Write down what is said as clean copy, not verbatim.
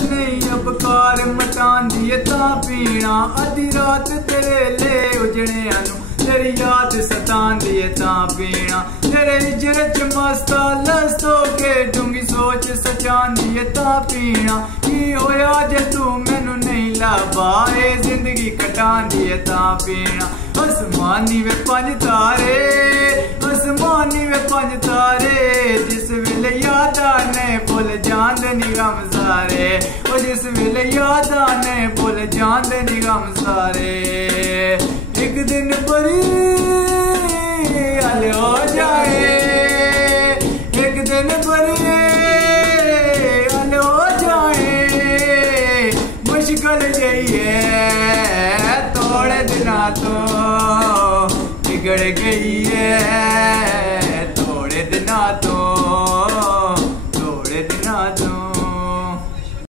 नहीं अब कार मटांदी है ता पीना अधी रात तेरे ले उजड़े आनू तेरी याद सतांदी है ता पीना तेरे हिजरत मस्ता लस्तो के डूंगी सोच सचांदी है ता पीना की होया जे तू मैनू नहीं लाबा ए जिंदगी कटांदी है ता पीना आसमानी वे पंज तारे आसमानी वे पंज तारे जिस वेले याद आने भुल जांदे नी गम सारे ओ जिस वेले याद आने भुल जांदे नी गम सारे एक दिन बड़ी हल हो जाए एक दिन बड़ी हल हो जाए मुश्किल यही है थोड़े दिना तो बिगड़ गई है थोड़े दिना तो